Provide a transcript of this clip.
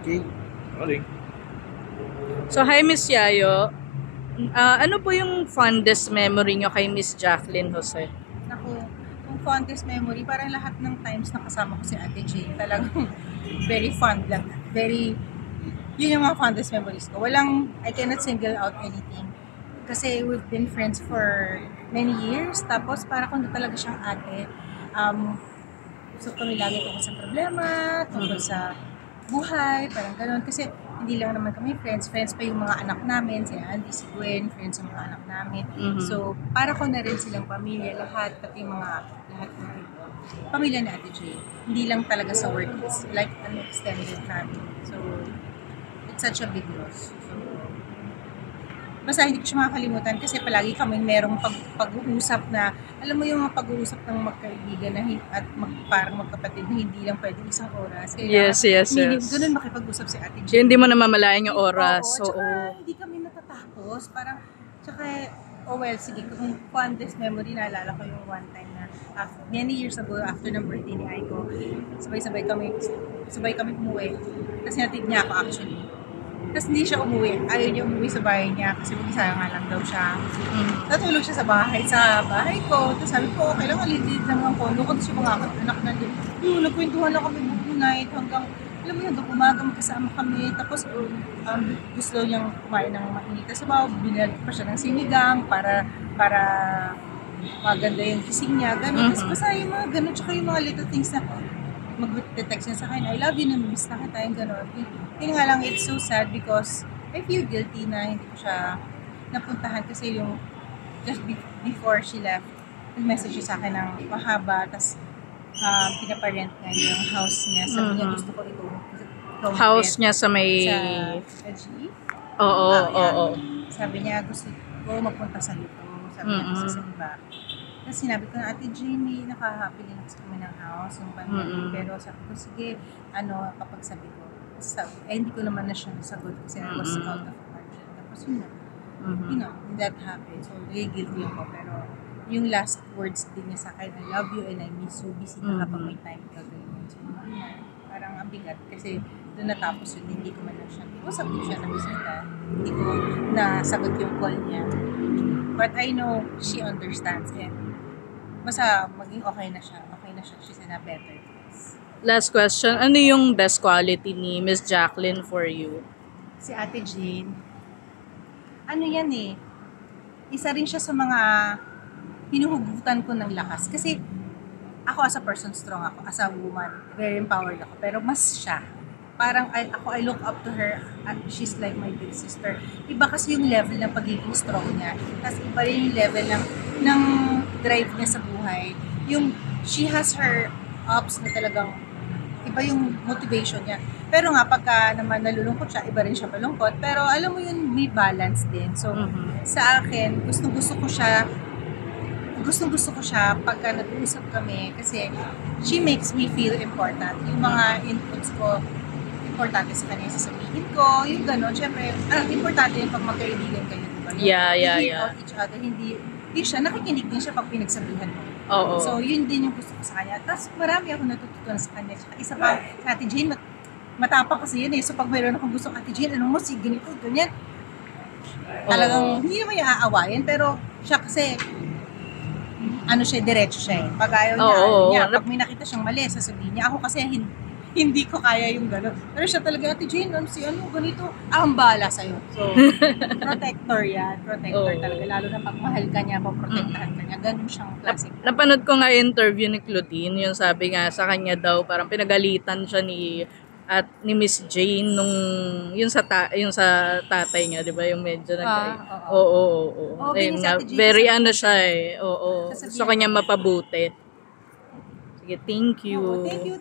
Okay. Rolling. So, hi Miss Yayo. Ano po yung fondest memory nyo kay Miss Jacqueline Jose? Naku, yung fondest memory, parang lahat ng times na kasama ko si Ate Jane, talagang very fond lang. Yun yung mga fondest memories ko. I cannot single out anything. Kasi we've been friends for many years. Tapos para kung talaga siyang ate. So kami lagi tungkol sa problema, tungkol sa buhay, parang gano'n. Kasi hindi lang naman kami friends pa yung mga anak namin, si Andy, si Gwen, friends yung mga anak namin. So, para ko na rin silang pamilya, lahat, pati lahat ng pamilya ni Ate Jay. Hindi lang talaga sa work, it's like an extended family. So, it's such a big loss. So, basta hindi ko siya makakalimutan kasi palagi kaming merong pag-uusap na, alam mo yung pag-uusap ng magkaibigan na at parang magkapatid na hindi lang pwede isang oras. Kaya Yes. ganun makipag-usap si Ate Jane. Hindi mo na mamalayan yung oras. Tsaka hindi kami natatapos. Parang, sige, kung fondest memory, naalala ko yung one time na many years ago, after ng birthday ni Aiko, sabay kami umuwi. Tapos natid niya ako actually. Tapos hindi siya umuwi. Ayaw niya umuwi sa bahay niya kasi mag-isa nga lang daw siya. Natulog siya sa bahay ko. Tapos sabi ko, okay lang, alilid lang ang kondo ko. Tapos yung mga anak na din. Nagkwentuhan lang kami buong night hanggang, alam mo yun, hanggang umaga magkasama kami. Tapos gusto niyang kumain ng mainit na sabaw. Binalik pa siya ng sinigang para maganda yung gising niya. Ganun. Tapos basta yung mga ganun. Tsaka yung mga little things na mag-text niya sa akin, I love you, namiss na kita, yung gano'n. Yun nga lang, it's so sad because I feel guilty na hindi ko siya napuntahan kasi yung just before she left, nag-message siya sa akin ng mahaba, tapos pinaparent niya yung house niya. Sabi niya, gusto ko ito. House niya sa may... Sa LGE? Oo. Sabi niya, gusto ko mapunta sa lito. Sabi niya, gusto sa iba. Tapos sinabi ko na, Ate Jenny, nakahappy din kami ng house, yung pandemic. Pero sabi ko, sige, kapag sabi ko, hindi ko naman na siya nasagot kasi I was out of budget. Tapos yun na, that happened. So, really guilty ako. Pero yung last words din niya sa akin, I love you and I miss you. Busy ka kapag may time ka ganyan. So, parang ang bigat kasi doon natapos yun. Hindi ko man na siya. Usap din siya na bisita. Hindi ko nasagot yung call niya. But I know she understands and basta maging okay na siya. She's in a better place. Last question, ano yung best quality ni Miss Jacqueline for you? Si Ate Jane, ano yan isa rin siya sa mga hinuhugutan ko ng lakas. Kasi ako as a person, strong ako. As a woman, very empowered ako. Pero mas siya. Parang I look up to her. She's like my big sister. Iba kasi yung level ng pagiging strong niya. Tapos iba rin yung level ng drive niya sa buhay. She has her ups na talagang iba yung motivation niya. Pero nga, pagka naman nalulungkot siya, iba rin siya malungkot. Pero alam mo yun, may balance din. So, sa akin, gustong-gusto ko siya pagka nag-uusap kami kasi she makes me feel important. Yung mga inputs ko, importante sa kanya sasabihin ko, yung gano'n. Siyempre, importante yung pag magkaibigan kayo, diba? Yeah. Out each other, hindi siya, nakikinig din siya pag pinagsabihan mo. Oo. So, yun din yung gusto ko sa kanya. Tapos, marami ako natututunan sa kanya. Isa pa, sa Ate Jane, matapang kasi yun So, pag mayroon akong gusto Ate Jane, anong mo, ganito, ganyan. Talagang, hindi naman yung aawayin, pero siya kasi, diretso siya Pag ayaw niya, Pag may nakita siyang mali, sasabihin niya. Ako kasi, hindi ko kaya yung gano'n. Pero siya talaga, Ate Jane, ganito, ang bahala sa'yo. So, protector yan. Protector talaga. Lalo na pag mahal ka niya, paprotektahan ka niya. Ganun siyang classic. Napanood ko nga yung interview ni Claudine, yung sabi nga sa kanya daw, parang pinagalitan siya ni Miss Jane nung yung sa tatay niya, 'di ba? Yung medyo Oo. Ayun nga, very siya Oo. Gusto kanya mapabuti. Sige, thank you. Thank you.